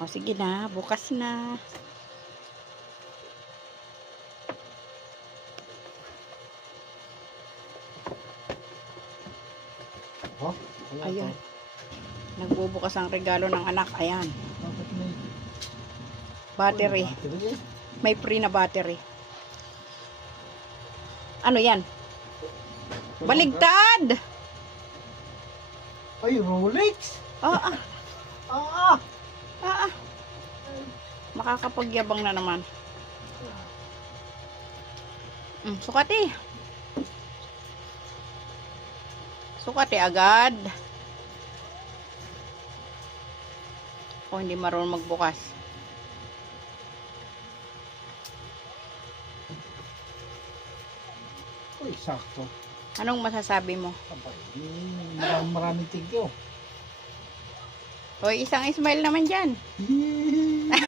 O, sige na. Bukas na. Oh, wala Ayan. to. Nagbubukas ang regalo ng anak. Ayan. Bakit may Battery. battery? May free na battery. Ano yan? Baligtad! Ay, Rolex! Ah, Ah! ah, ah. Makakapagyabang na naman. Sukati. Sukati agad. O, hindi marunong magbukas. Uy, sakto. Anong masasabi mo? Abay, maraming thank you. O, isang smile naman dyan.